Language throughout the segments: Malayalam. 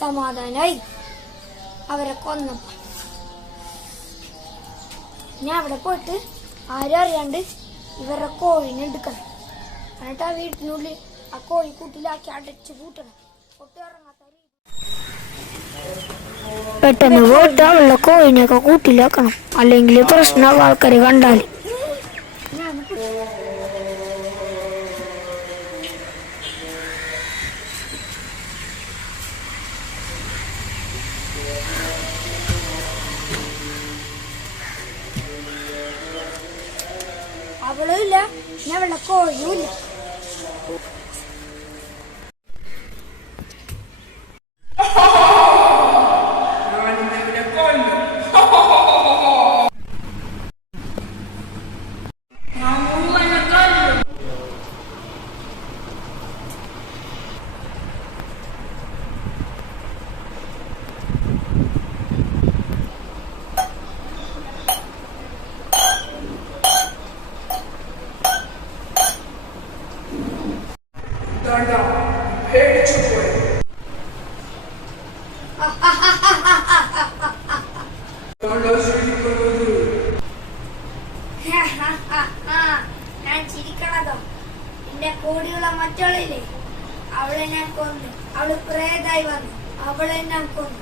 സമാധാനായി. അവരെ കൊന്നപ്പോ ഞാൻ അവിടെ പോയിട്ട് ആരും അറിയാണ്ട് ഇവരുടെ കോഴിനെ എടുക്കണം. എന്നിട്ട് ആ വീട്ടിനുള്ളിൽ ആ കോഴി കൂട്ടിലാക്കി അടച്ചു കൂട്ടണം. പെട്ടെന്ന് പോയിട്ട് അവളുടെ കോഴിനെയൊക്കെ കൂട്ടിലാക്കണം, അല്ലെങ്കിൽ പ്രശ്നം ആൾക്കാർ കണ്ടാൽ. അവളും ഇല്ല, ഞാൻ വെള്ള കോഴിയും ഇല്ല. ഞാൻ ചിരിക്കണതോ എന്റെ കൂടിയുള്ള മറ്റോളില്ലേ, അവളെ ഞാൻ കൊന്നു. അവള് പ്രേതായി വന്നു, അവളെ ഞാൻ കൊന്നു.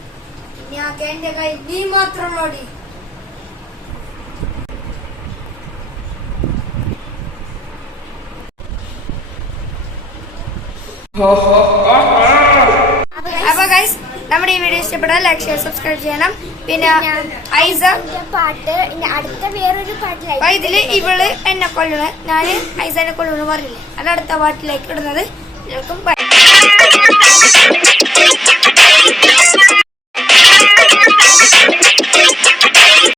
ഇനി ആ എന്റെ കൈ നീ മാത്രമുള്ളോടി. അപ്പൊ ഗൈസ്, നമ്മുടെ ഈ വീഡിയോ ഇഷ്ടപ്പെട്ടാൽ ലൈക്ക് ഷെയർ സബ്സ്ക്രൈബ് ചെയ്യണം. പിന്നെ ഐസ പാട്ട് അടുത്ത വേറൊരു പാട്ടിലായി ഇതില് ഇവള് എന്നെ കൊല്ലണ്, ഞാന് ഐസനെ കൊല്ലണെന്ന് പറഞ്ഞില്ലേ, അത് അടുത്ത പാട്ടിലേക്ക് ഇടുന്നത്. എല്ലാവർക്കും ബൈ.